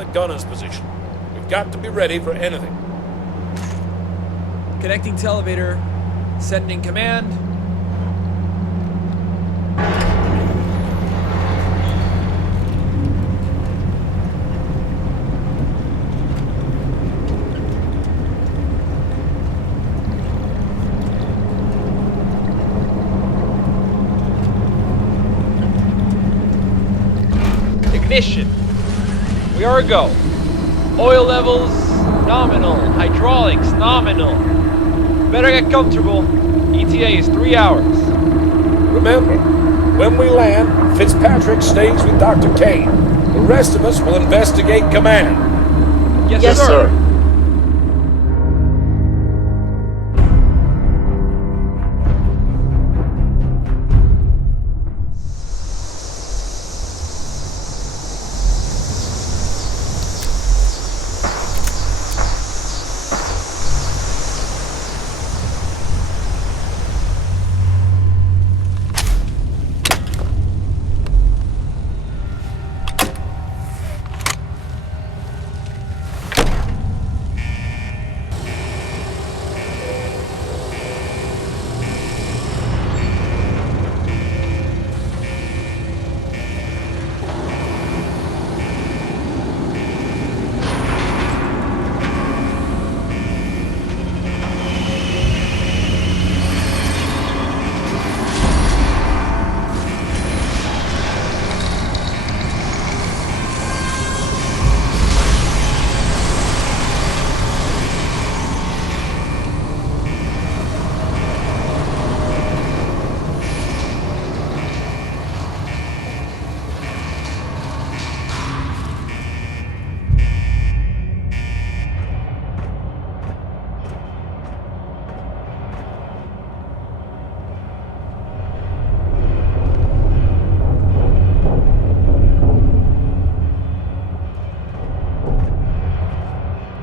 the gunner's position. We've got to be ready for anything. Connecting to elevator. Sending command. Ignition. We are a go. Oil levels nominal. Hydraulics nominal. Better get comfortable. ETA is 3 hours. Remember, when we land, Fitzpatrick stays with Dr. Kane. The rest of us will investigate command. Yes, sir.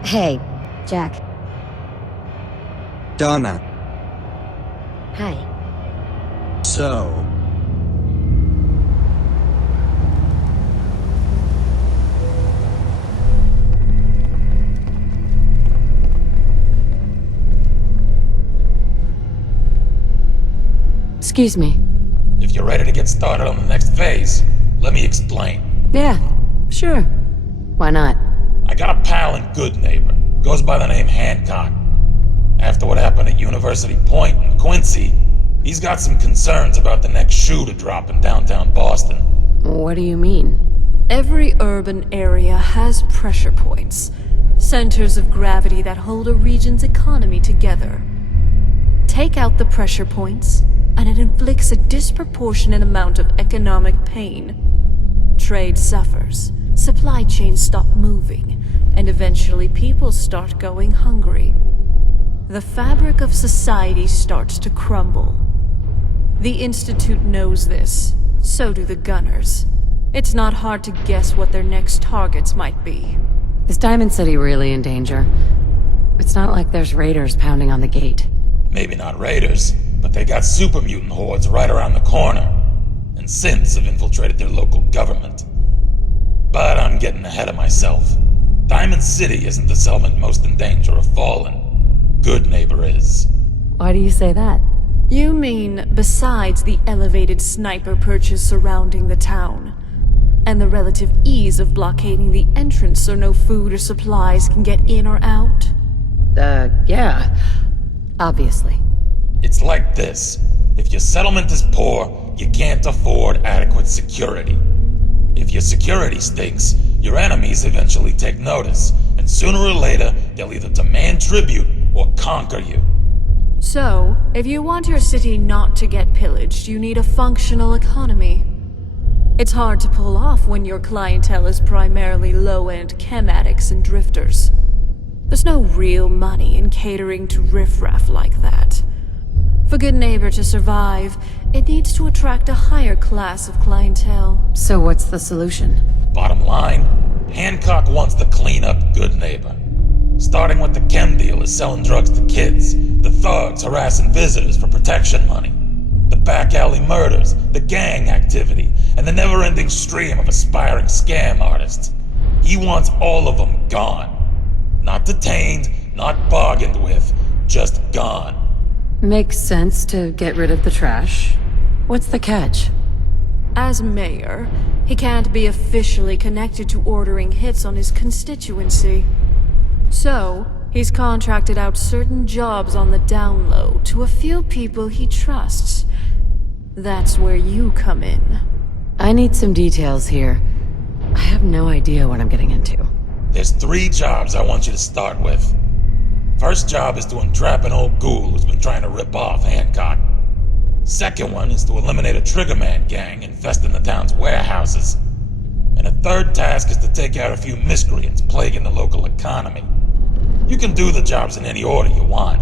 Hey, Jack. Donna. Hi. So... Excuse me. If you're ready to get started on the next phase, let me explain. Yeah, sure. Why not? I got a pal in Goodneighbor. Goes by the name Hancock. After what happened at University Point and Quincy, he's got some concerns about the next shoe to drop in downtown Boston. What do you mean? Every urban area has pressure points. Centers of gravity that hold a region's economy together. Take out the pressure points, and it inflicts a disproportionate amount of economic pain. Trade suffers, supply chains stop moving, and eventually people start going hungry. The fabric of society starts to crumble. The Institute knows this, so do the Gunners. It's not hard to guess what their next targets might be. Is Diamond City really in danger? It's not like there's raiders pounding on the gate. Maybe not raiders, but they got super mutant hordes right around the corner. And synths have infiltrated their local government. But I'm getting ahead of myself. Diamond City isn't the settlement most in danger of falling. Goodneighbor is. Why do you say that? You mean besides the elevated sniper perches surrounding the town, and the relative ease of blockading the entrance so no food or supplies can get in or out? Yeah. Obviously. It's like this. If your settlement is poor, you can't afford adequate security. If your security stinks, your enemies eventually take notice, and sooner or later, they'll either demand tribute or conquer you. So, if you want your city not to get pillaged, you need a functional economy. It's hard to pull off when your clientele is primarily low-end chem addicts and drifters. There's no real money in catering to riffraff like that. For Goodneighbor to survive, it needs to attract a higher class of clientele. So what's the solution? Bottom line, Hancock wants to clean up Goodneighbor. Starting with the chem dealers selling drugs to kids, the thugs harassing visitors for protection money, the back alley murders, the gang activity, and the never-ending stream of aspiring scam artists. He wants all of them gone. Not detained, not bargained with, just gone. Makes sense to get rid of the trash. What's the catch? As mayor, he can't be officially connected to ordering hits on his constituency. So, he's contracted out certain jobs on the down low to a few people he trusts. That's where you come in. I need some details here. I have no idea what I'm getting into. There's 3 jobs I want you to start with. First job is to entrap an old ghoul who's been trying to rip off Hancock. Second one is to eliminate a Triggerman gang infesting the town's warehouses. And a third task is to take out a few miscreants plaguing the local economy. You can do the jobs in any order you want.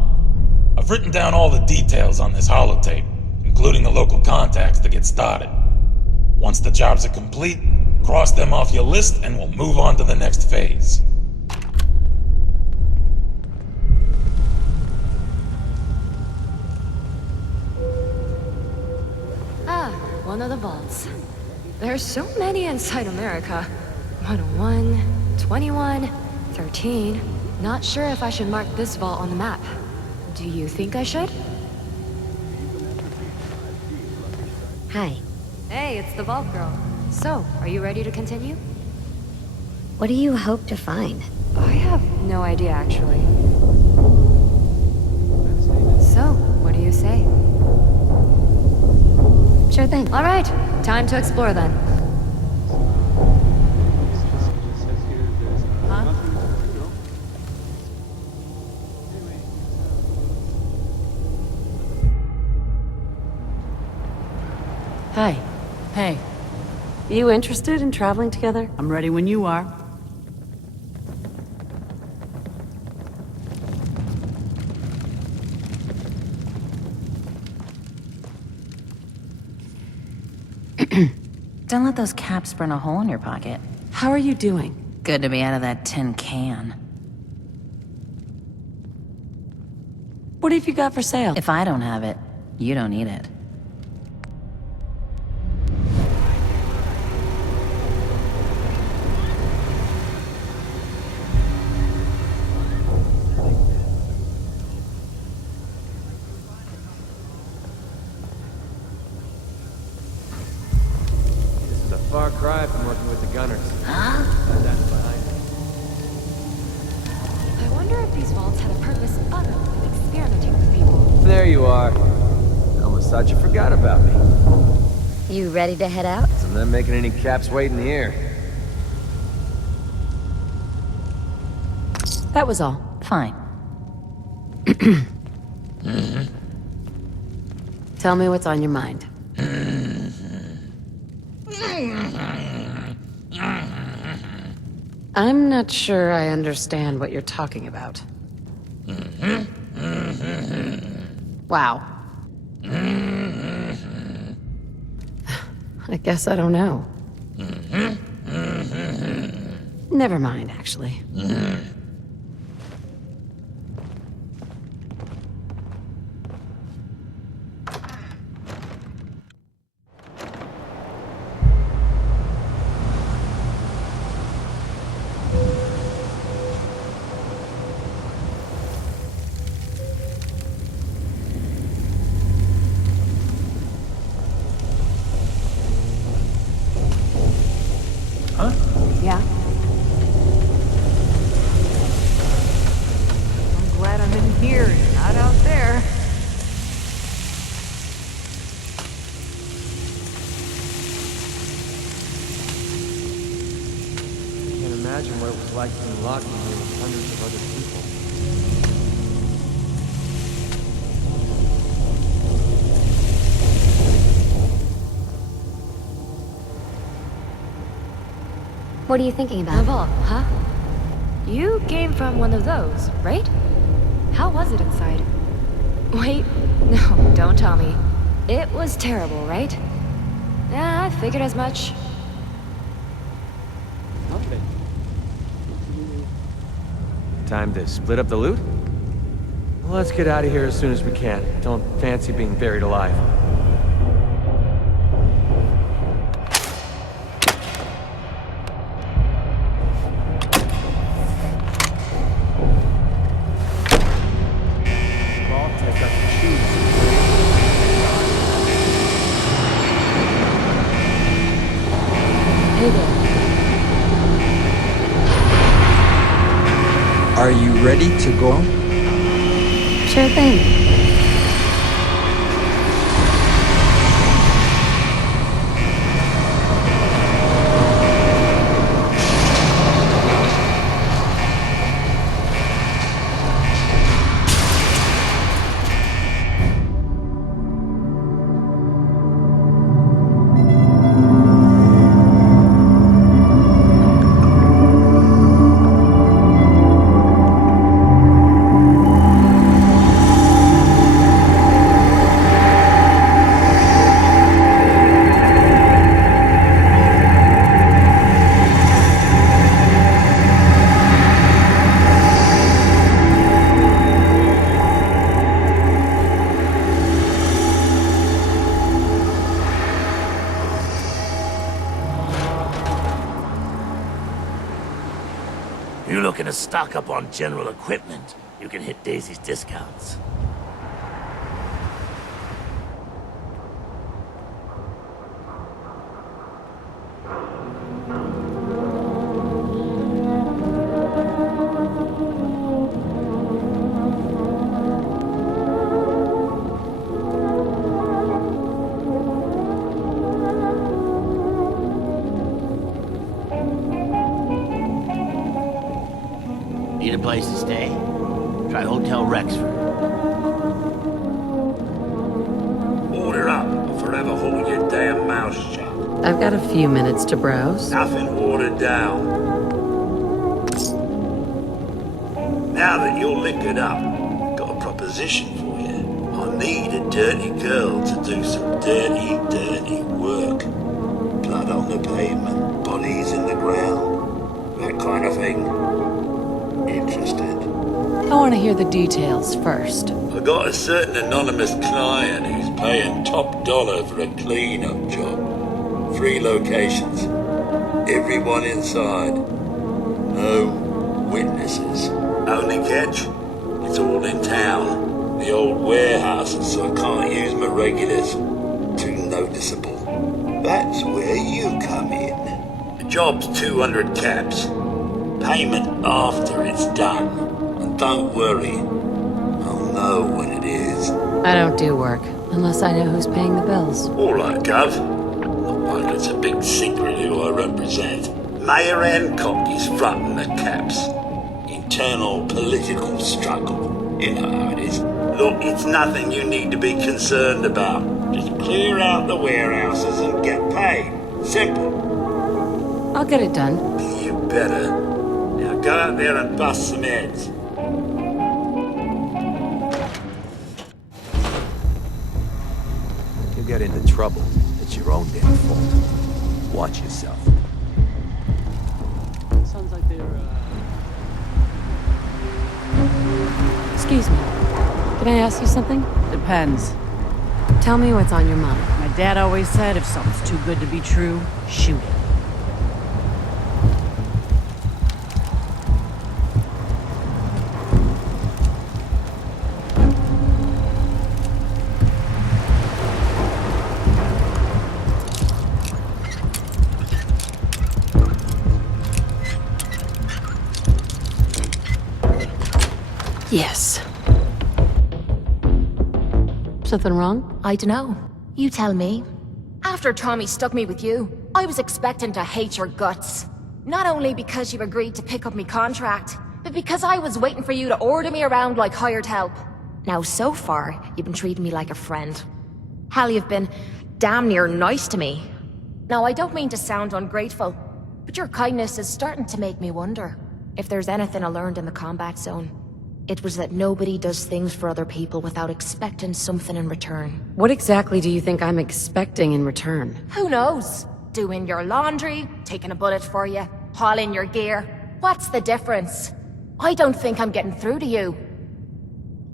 I've written down all the details on this holotape, including the local contacts to get started. Once the jobs are complete, cross them off your list and we'll move on to the next phase. One of the vaults. There's so many inside America. 101, 21, 13. Not sure if I should mark this vault on the map. Do you think I should? Hi. Hey, it's the vault girl. So, are you ready to continue? What do you hope to find? I have no idea, actually. So, what do you say? Sure thing. All right, time to explore then. Huh? Hi. Hey, You interested in traveling together? I'm ready when you are. Don't let those caps burn a hole in your pocket. How are you doing? Good to be out of that tin can. What have you got for sale? If I don't have it, you don't need it. Far cry from working with the gunners. Huh? That's behind me. I wonder if these vaults had a purpose other than experimenting with people. There you are. I almost thought you forgot about me. You ready to head out? So I'm not making any caps waiting here. That was all. Fine. Tell me what's on your mind. I'm not sure I understand what you're talking about. Wow. I guess I don't know. Never mind, actually. Yeah? I'm glad I'm in here and not out there. I can't imagine what it was like being locked in here with hundreds of other people. What are you thinking The about? vault, huh? You came from one of those, right? How was it inside? Wait, no, don't tell me. It was terrible, right? Yeah, I figured as much. Okay. Time to split up the loot? Well, let's get out of here as soon as we can. Don't fancy being buried alive. ready to go? Sure thing. You're looking to stock up on general equipment. You can hit Daisy's discounts. Need a place to stay? Try Hotel Rexford. Order up, or forever hold your damn mouth shut. I've got a few minutes to browse. Nothing watered down. Now that you're liquored up, got a proposition for you. I need a dirty girl to do some dirty, dirty work. Blood on the pavement, bodies in the ground, that kind of thing. Interested? I want to hear the details first. I got a certain anonymous client who's paying top dollar for a clean-up job. 3 locations. Everyone inside. No witnesses. Only catch? It's all in town. The old warehouses, so I can't use my regulars. Too noticeable. That's where you come in. The job's 200 caps. Payment after it's done. And don't worry, I'll know when it is. I don't do work, unless I know who's paying the bills. All right, Gov. Not like it's a big secret who I represent. Mayor Hancock is fronting the caps. Internal political struggle. You know how it is. Look, it's nothing you need to be concerned about. Just clear out the warehouses and get paid. Simple. I'll get it done. You better. Now go out there and bust some heads. You get into trouble, it's your own damn fault. Watch yourself. Sounds like they're, Excuse me. Can I ask you something? Depends. Tell me what's on your mind. My dad always said if something's too good to be true, shoot it. Yes. Something wrong? I dunno. You tell me. After Tommy stuck me with you, I was expecting to hate your guts. Not only because you agreed to pick up me contract, but because I was waiting for you to order me around like hired help. Now, so far, you've been treating me like a friend. Hell, you've been damn near nice to me. Now, I don't mean to sound ungrateful, but your kindness is starting to make me wonder if there's anything I learned in the combat zone. It was that nobody does things for other people without expecting something in return. What exactly do you think I'm expecting in return? Who knows? Doing your laundry, taking a bullet for you, hauling your gear. What's the difference? I don't think I'm getting through to you.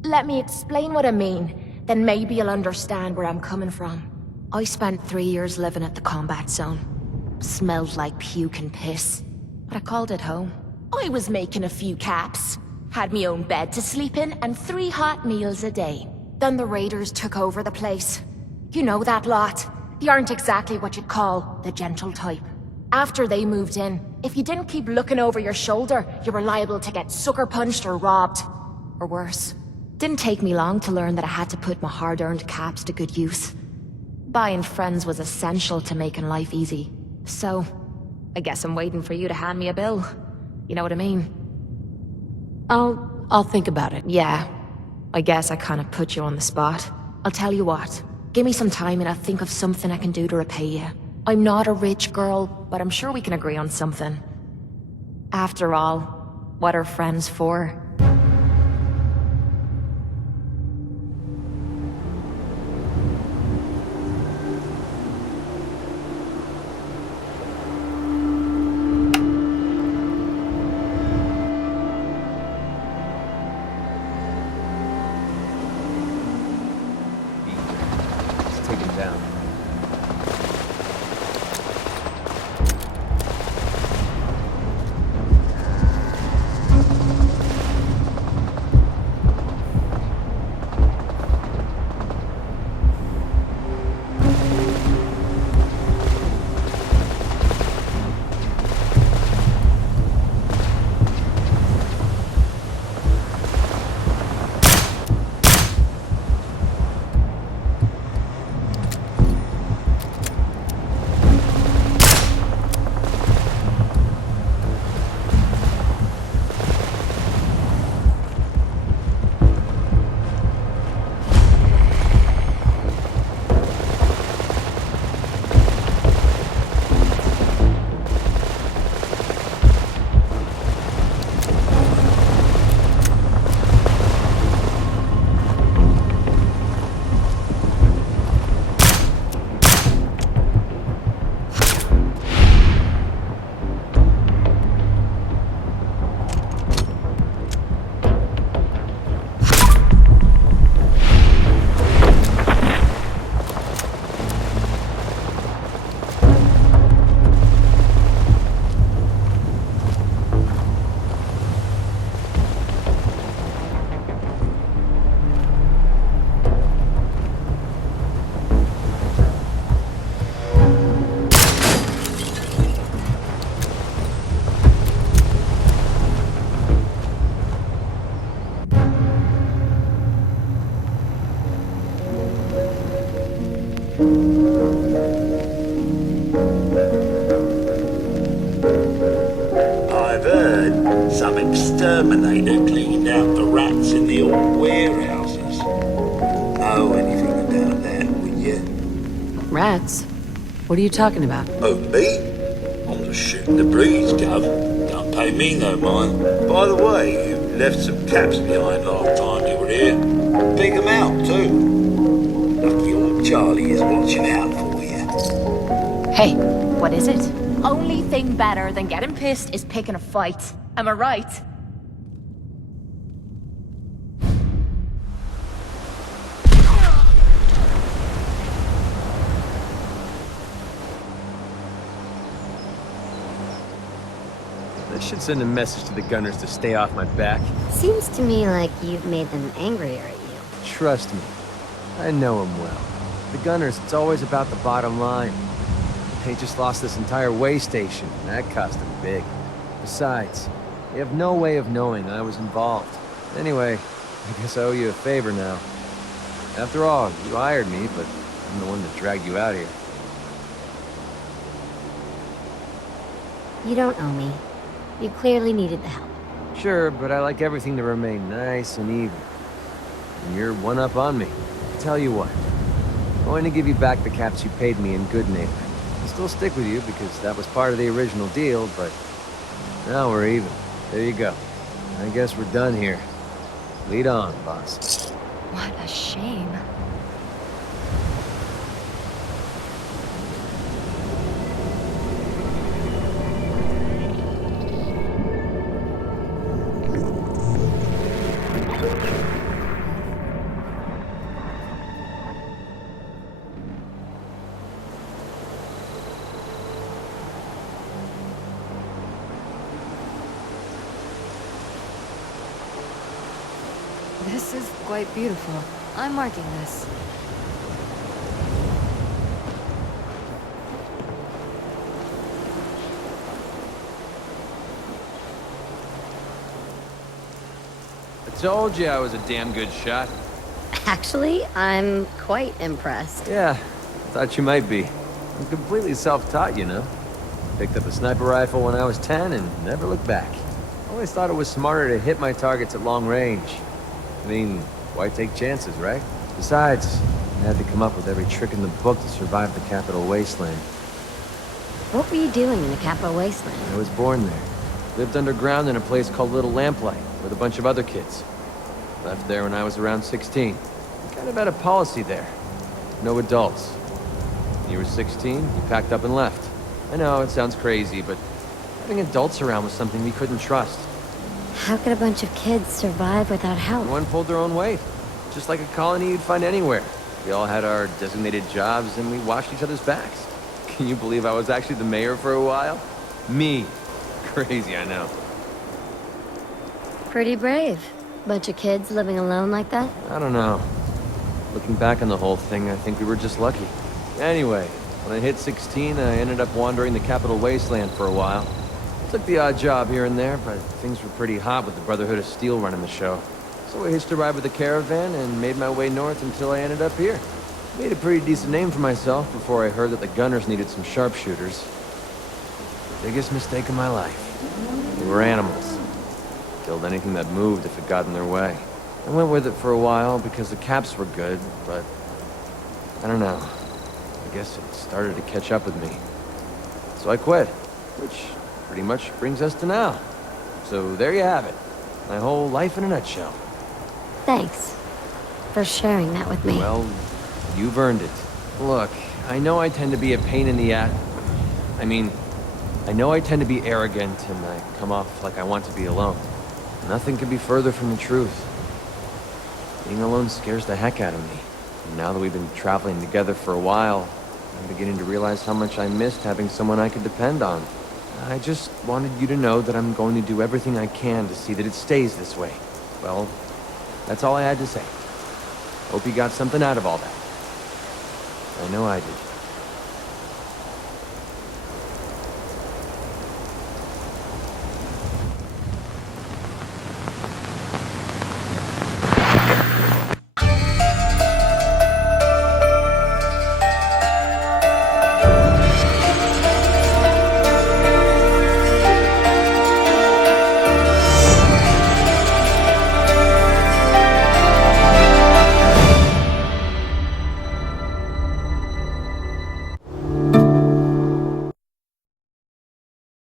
Let me explain what I mean, then maybe you'll understand where I'm coming from. I spent 3 years living at the combat zone. Smelled like puke and piss, but I called it home. I was making a few caps. Had me own bed to sleep in and 3 hot meals a day. Then the raiders took over the place. You know that lot. They aren't exactly what you'd call the gentle type. After they moved in, If you didn't keep looking over your shoulder, you were liable to get sucker punched or robbed. Or worse. Didn't take me long to learn that I had to put my hard-earned caps to good use. Buying friends was essential to making life easy. So, I guess I'm waiting for you to hand me a bill. You know what I mean? I'll think about it. Yeah. I guess I kind of put you on the spot. I'll tell you what. Give me some time and I'll think of something I can do to repay you. I'm not a rich girl, but I'm sure we can agree on something. After all, what are friends for? Let's take him down. I've heard some exterminator cleaned out the rats in the old warehouses. Know anything about that, would you? Rats? What are you talking about? Oh, me? I'm just shooting the breeze, Gov. Don't pay me no mind. By the way, you left some caps behind last time you were here. Big 'em out, too. Lucky old Charlie is watching out for you. Hey, what is it? Only thing better than getting pissed is picking a fight. Am I right? That should send a message to the gunners to stay off my back. Seems to me like you've made them angrier at you. Trust me, I know them well. The gunners, it's always about the bottom line. They just lost this entire way station, and that cost them big. Besides, they have no way of knowing I was involved. Anyway, I guess I owe you a favor now. After all, you hired me, but I'm the one that dragged you out here. You don't owe me. You clearly needed the help. Sure, but I like everything to remain nice and even. And you're one up on me. Tell you what, I'm going to give you back the caps you paid me in Goodneighbor. I'll still stick with you because that was part of the original deal, but now we're even. There you go. I guess we're done here. Lead on, boss. What a shame. This is quite beautiful. I'm marking this. told you I was a damn good shot. Actually, I'm quite impressed. Yeah, thought you might be. I'm completely self-taught, you know. Picked up a sniper rifle when I was 10 and never looked back. Always thought it was smarter to hit my targets at long range. I mean, why take chances, right? Besides, I had to come up with every trick in the book to survive the Capital Wasteland. What were you doing in the Capital Wasteland? I was born there. Lived underground in a place called Little Lamplight with a bunch of other kids. Left there when I was around 16. Kind of had a policy there. No adults. When you were 16, you packed up and left. I know, it sounds crazy, but having adults around was something we couldn't trust. How could a bunch of kids survive without help? Everyone pulled their own weight. Just like a colony you'd find anywhere. We all had our designated jobs and we watched each other's backs. Can you believe I was actually the mayor for a while? Me. Crazy, I know. Pretty brave. Bunch of kids living alone like that? I don't know. Looking back on the whole thing, I think we were just lucky. Anyway, when I hit 16, I ended up wandering the Capital Wasteland for a while. Took the odd job here and there, but things were pretty hot with the Brotherhood of Steel running the show. So I hitched a ride with the caravan and made my way north until I ended up here. Made a pretty decent name for myself before I heard that the Gunners needed some sharpshooters. The biggest mistake of my life. They were animals. Killed anything that moved if it got in their way. I went with it for a while because the caps were good, but I don't know. I guess it started to catch up with me. So I quit, which pretty much brings us to now. So there you have it. My whole life in a nutshell. Thanks for sharing that with me. Well, you've earned it. Look, I know I tend to be a pain in the ass. I know I tend to be arrogant and I come off like I want to be alone. Nothing could be further from the truth. Being alone scares the heck out of me. And now that we've been traveling together for a while, I'm beginning to realize how much I missed having someone I could depend on. I just wanted you to know that I'm going to do everything I can to see that it stays this way. Well, that's all I had to say. Hope you got something out of all that. I know I did.